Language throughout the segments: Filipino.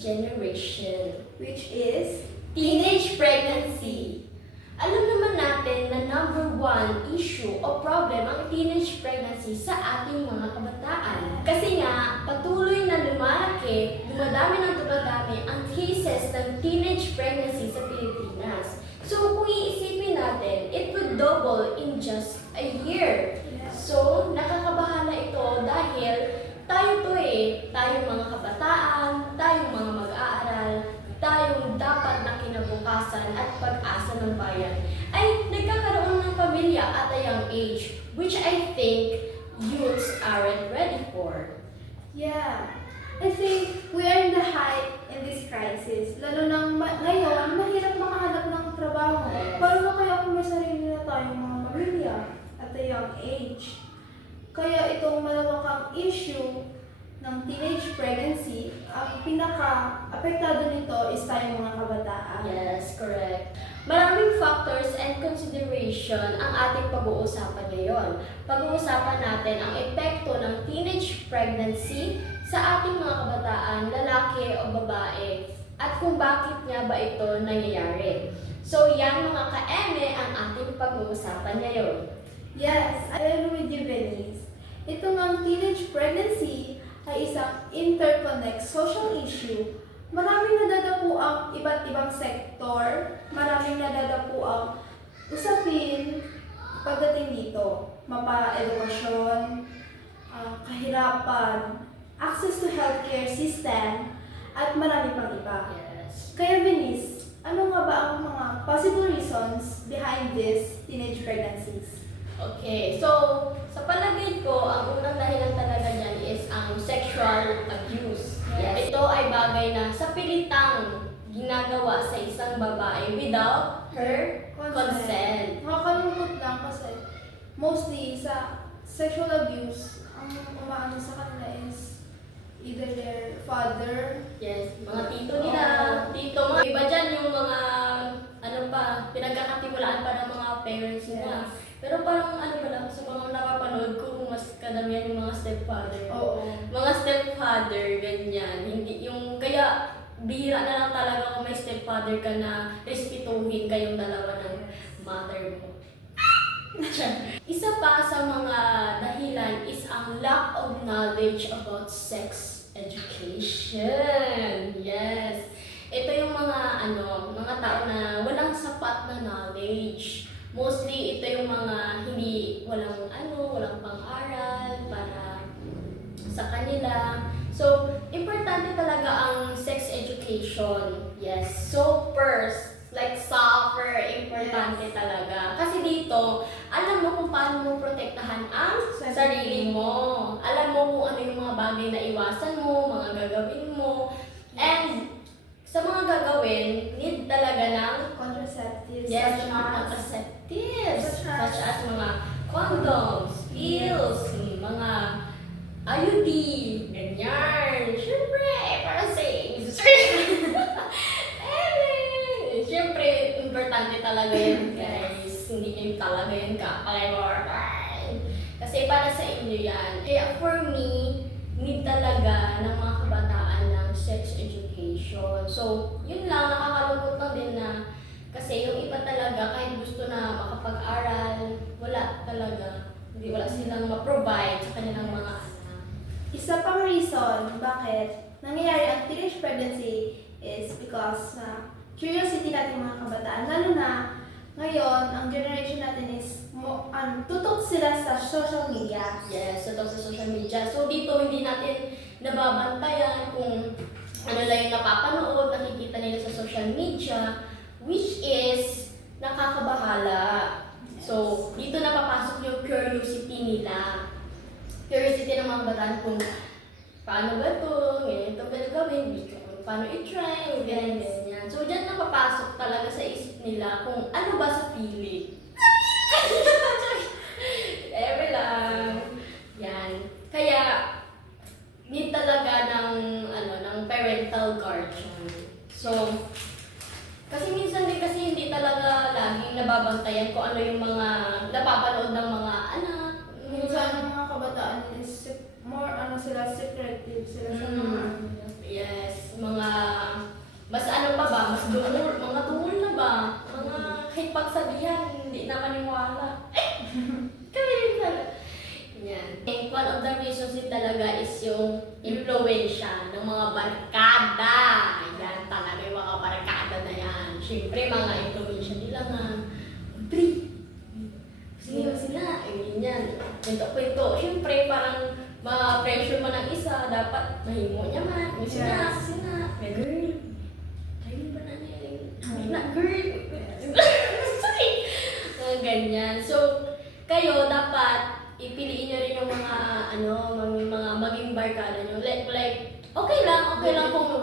generation, which is teenage pregnancy. Alam naman natin na number one issue o problem ang teenage pregnancy sa ating mga kabataan. Kasi nga, patuloy na lumalaki, dumadami ng dumadami ang cases ng teenage pregnancy sa Pilipinas. So kung iisipin natin, it would double in just a year. So nakakabahala ito dahil tayo tayong mga kabataan, tayong mga mag-aaral, tayong dapat na kinabukasan at pag-asa ng bayan ay nagkakaroon ng pamilya at a young age, which I think youths aren't ready for. Yeah, I think we are in the height in this crisis. Lalo na ngayon, mahirap makahanap ng trabaho. Paano na kaya kung may sarili na tayong mga pamilya at a young age? Kaya itong malawakang issue ng teenage pregnancy, ang pinaka-apektado nito is tayong mga kabataan. Yes, correct. Maraming factors and consideration ang ating pag-uusapan ngayon. Pag-uusapan natin ang epekto ng teenage pregnancy sa ating mga kabataan, lalaki o babae, at kung bakit nga ba ito nangyayari. So yan mga ka-eme ang ating pag-uusapan ngayon. Yes, I agree with you, Venice. Ito ng teenage pregnancy ay isang interconnect social issue. Maraming nadadapo ang iba't ibang sektor, maraming nadadapo ang usapin pagdating dito. Mapa-edukasyon, kahirapan, access to healthcare system, at marami pang iba. Yes. Kaya Venice, ano nga ba ang mga possible reasons behind these teenage pregnancies? Okay, so sa palagay ko, ang unang dahilan talaga niyan is ang sexual abuse. Yes. Ito ay bagay na sa pilitang ginagawa sa isang babae without her consent. Nakakalungkot lang kasi mostly sa sexual abuse, ang umaano sa kanila is either their father. Yes, mga tito nila, mga iba dyan yung mga, pinagkakatiwalaan pa ng mga parents nila. Yes. Pero parang sa mga napapanood ko, mas kadamihan yung mga stepfather. Oo. Mga stepfather, ganyan. Hindi yung, kaya bihira na lang talaga kung may stepfather ka na respetuhin kayong dalawa ng mother mo. Isa pa sa mga dahilan is ang lack of knowledge about sex education. Yes. Ito yung mga mga tao na walang sapat na knowledge. Mostly ito yung mga walang pang-aral para sa kanila. So, importante talaga ang sex education. Yes. So, first, super importante talaga. Kasi dito, alam mo kung paano mo protektahan ang sarili mo. Alam mo kung ano yung mga bagay na iwasan mo, mga gagawin mo. And sa mga gagawin, need talaga ng Contraceptives. yes, such mga as contraceptives. Such as Mga condoms, pills, mga IUD, ganyan. Siyempre, para safe. Siyempre, importante talaga yan, guys. Hindi kayo talaga yan kasi para sa inyo yan. Kaya for me, need talaga ng mga kabataan ng sex education. So, yun lang, nakakalungkot lang din na kasi yung iba talaga, kahit gusto na makapag-aral, wala talaga. Wala silang ma-provide sa kanilang mga anak. isa pang reason bakit nangyayari ang teenage pregnancy is because curiosity natin mga kabataan. Lalo na ngayon, ang generation natin is tutok sila sa social media. Yes, ito sa social media. So dito hindi natin nababantayan kung ano lang yung napapanood, nakikita nila sa social media, which is nakakabahala. So dito napapasok yung curiosity nila. Curiosity ng mga bataan kung paano ba ito, ganito ba gawin, paano i-try, ganyan. So dyan napapasok talaga sa isip nila kung ano ba sa feeling. Eme lang. Yan. Kaya, need talaga ng parental guardian. So, kasi minsan din kasi hindi talaga laging nababantayan kung ano yung mga napapanood ng mga anak. Minsan ang mga kabataan is more sila secretive sila sa mga Yes, mga syempre, mga influensya nila nga, breathe. Sige, sila, ganyan. Kwento-kwento. Syempre, parang ma-pressure mo ng isa, dapat mahimo niya man. Yung sina, girl. Kayo ba na niya? Girl. Sorry. Mga ganyan. So, kayo dapat ipiliin nyo rin yung mga, mga maging barkada nyo. Like, okay lang kung,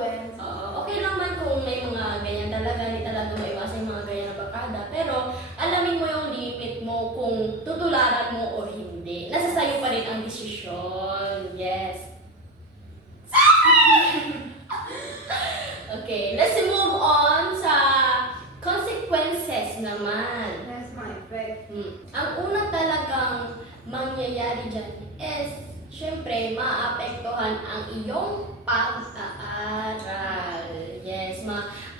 okay lang man kung may mga ganyan talaga, hindi talaga maiwasan yung mga ganyan na barkada. Pero, alamin mo yung limit mo kung tutularan mo o hindi. Nasa sayo pa rin ang desisyon. Yes. Okay, let's move on sa consequences naman. That's my effect. Ang una talagang mangyayari dyan is, syempre, maapektuhan ang iyong pag-aaral. Yes,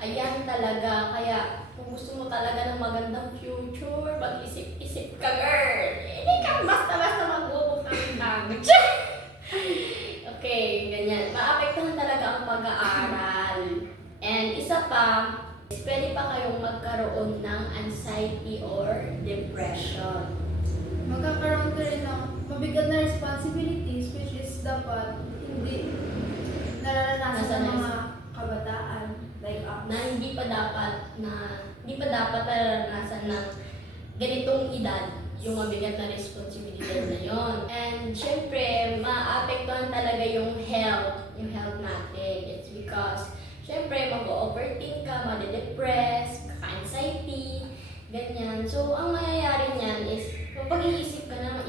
ayan talaga. Kaya, kung gusto mo talaga ng magandang future, mag-isip-isip ka, girl. Hindi ka basta-basta mag-ubog ng damage. Okay, ganyan. Maapektuhan talaga ang pag-aaral. And isa pa, pwede pa kayong magkaroon ng anxiety or depression. Magkakaroon ka rin ng mabigat na responsibilities which is dapat hindi nararanasan ng mga kabataan like us. Na hindi pa dapat nararanasan ng ganitong edad yung mabigat na responsibilidad na yon. And syempre, maapektuhan talaga yung health natin. It's because syempre, mag-overthink ka, made-depress, kaka-anxiety, ganyan. So, ang mangyayari niyan is, maiisip ka na,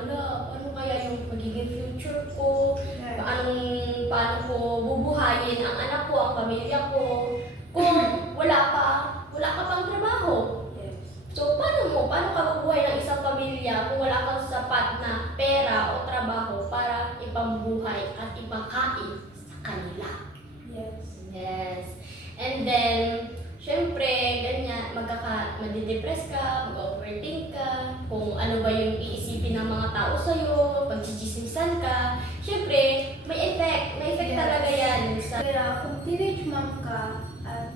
ano kaya yung magiging future ko? Paano ko bubuhayin ang anak ko, ang pamilya ko, kung wala ka pang trabaho? Yes. So, paano ka bubuhay ng isang pamilya kung wala kang sapat na pera o trabaho para ipambuhay at ipakain sa kanila? Yes. And then, syempre, ganyan, madidepress ka, mag-overthink ka, kung ano ba yung iisipin ng mga tao sa'yo, pagchichismisan ka. Syempre, may effect talaga yan. Kaya kung teenage mom ka at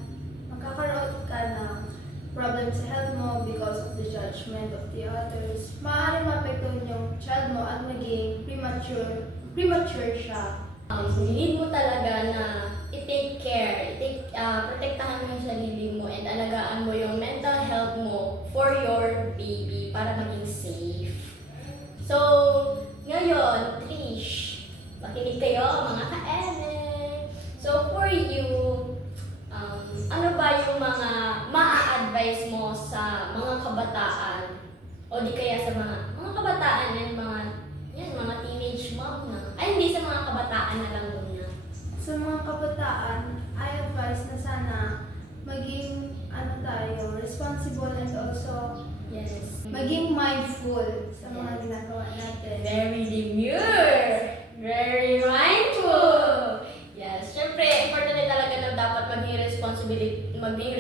magkakaroon ka ng problem sa health mo because of the judgment of the others, maaaring maapektuhan yung child mo at maging premature siya. Need mo talaga na i-take care, protektahan mo yung sarili mo and alagaan mo yung mental health mo for your baby para maging safe. So, ngayon, Trish, makinig kayo mga ka-eme. So, for you, ano ba yung mga maa-advise mo sa mga kabataan o di kaya sa mga kabataan and mga teenage mom na? Ay, hindi sa mga kabataan na lang muna. Sa mga kabataan, I advise na sana maging responsible and also maging mindful sa mga ginagawa natin. Very demure! Very mindful! Yes, syempre, importante talaga na dapat maging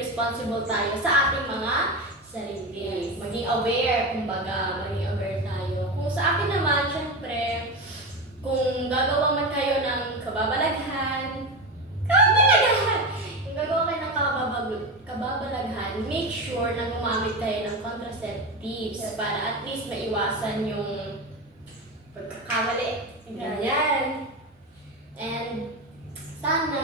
responsible tayo sa ating mga sarili. Maging aware, maging aware tayo. Kung sa akin naman, syempre, kung gagawa man kayo ng kababalaghan, kung gagawa kayo ng kababalaghan, make sure na gumamit kayo ng contraceptives para at least maiwasan yung pagkakamali. Ganyan. And sana,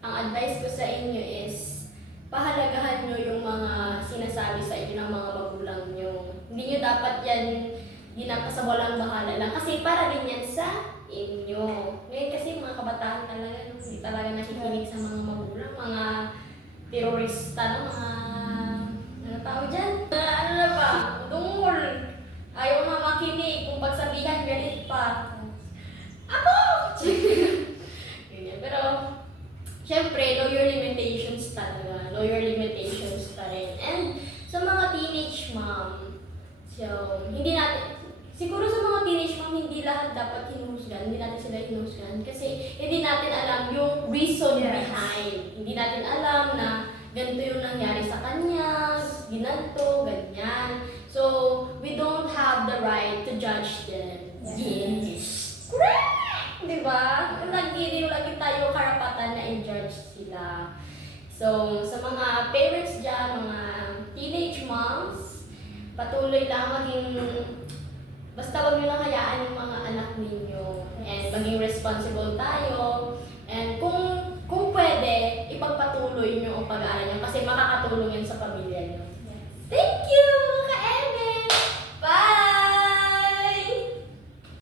ang advice ko sa inyo is, pahalagahan nyo yung mga sinasabi sa inyo ng mga magulang nyo. Hindi nyo dapat yan ginapasa walang bahala lang. Kasi para din yan sa inyo. Ngayon kasi mga kabataan talaga, hindi talaga nakikinig sa mga magulang, mga terorista na ano tawag dyan? Ano na ba? Dungol. Ayaw na makinig. Kung pagsabihan, galit pa. Ako! Ganyan. Pero, syempre, know your limitations talaga. Know your limitations pa rin. And sa mga teenage mom, so, siguro sa mga teenage mom, hindi lahat dapat hinuhusgan. Hindi natin sila hinuhusgan. Kasi hindi natin alam yung reason behind. Hindi natin alam na ganito yung nangyari sa kanya, ginanto, ganyan. So, we don't have the right to judge them. Yes. Correct! Diba? Lagi tayo karapatan na i-judge sila. So, sa mga parents dyan, mga teenage moms, patuloy lang basta wag nyo lang hayaan yung mga anak ninyo. And maging responsible tayo. And kung pwede, ipagpatuloy nyo ang pag-aaral nyo kasi makakatulong yan sa pamilya